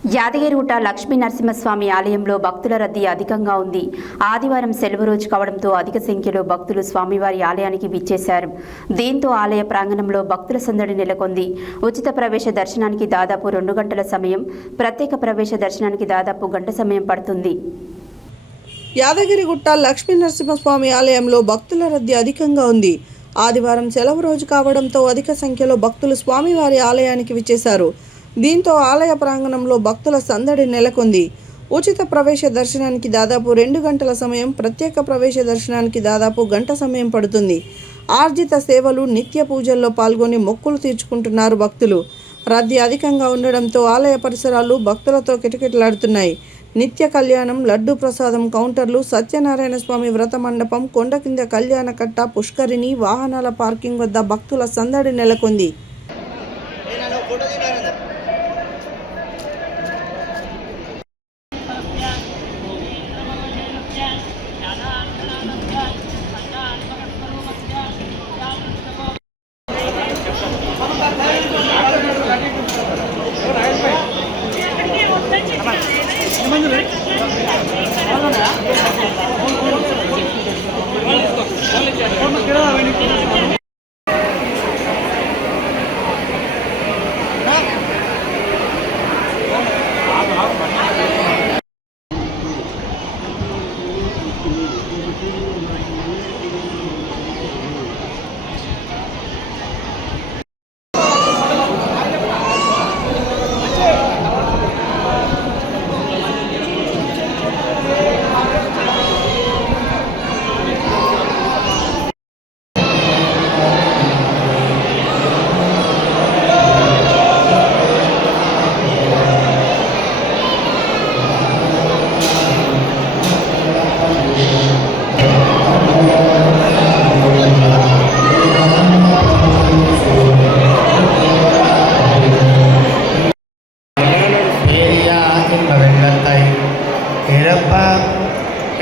యాదగిరిగుట్ట లక్ష్మీ నరసింహస్వామి ఆలయంలో భక్తుల రద్దీ అధికంగా ఉంది. ఆదివారం సెలవు రోజు కావడంతో అధిక సంఖ్యలో భక్తులు స్వామివారి ఆలయానికి విచ్చేశారు. దీంతో ఆలయ ప్రాంగణంలో భక్తుల సందడి నెలకొంది. ఉచిత ప్రవేశ దర్శనానికి దాదాపు 2 గంటల సమయం, ప్రత్యేక ప్రవేశ దర్శనానికి దాదాపు గంట సమయం పడుతుంది. యాదగిరిగుట్ట లక్ష్మీ నరసింహస్వామి ఆలయంలో భక్తుల రద్దీ అధికంగా ఉంది. ఆదివారం సెలవు రోజు కావడంతో అధిక సంఖ్యలో భక్తులు స్వామివారి ఆలయానికి విచ్చేశారు. దీంతో ఆలయ ప్రాంగణంలో భక్తుల సందడి నెలకొంది. ఉచిత ప్రవేశ దర్శనానికి దాదాపు 2 గంటల సమయం, ప్రత్యేక ప్రవేశ దర్శనానికి దాదాపు గంట సమయం పడుతుంది. ఆర్జిత సేవలు, నిత్య పూజల్లో పాల్గొని మొక్కులు తీర్చుకుంటున్నారు భక్తులు. రద్దీ అధికంగా ఉండడంతో ఆలయ పరిసరాలు భక్తులతో కిటకిటలాడుతున్నాయి. నిత్య కళ్యాణం, లడ్డు ప్రసాదం కౌంటర్లు, సత్యనారాయణ స్వామి వ్రత మండపం, కొండ కింద కళ్యాణకట్ట, పుష్కరిణి, వాహనాల పార్కింగ్ వద్ద భక్తుల సందడి నెలకొంది.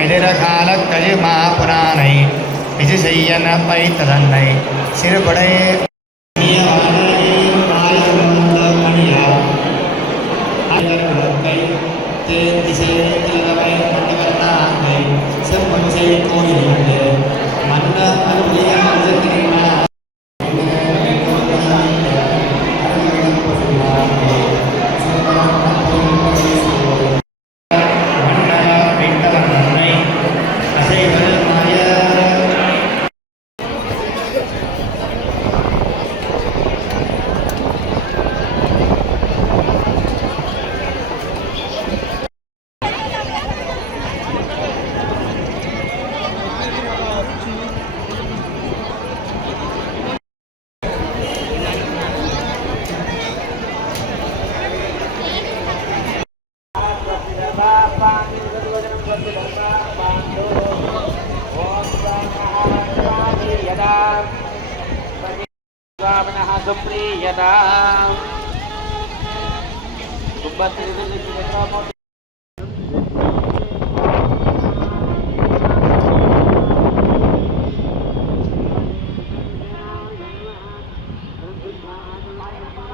எதிரகால கழிமா புராணை விஜயசையன பைத்ததன்னை சிறுபடை सुप्रियता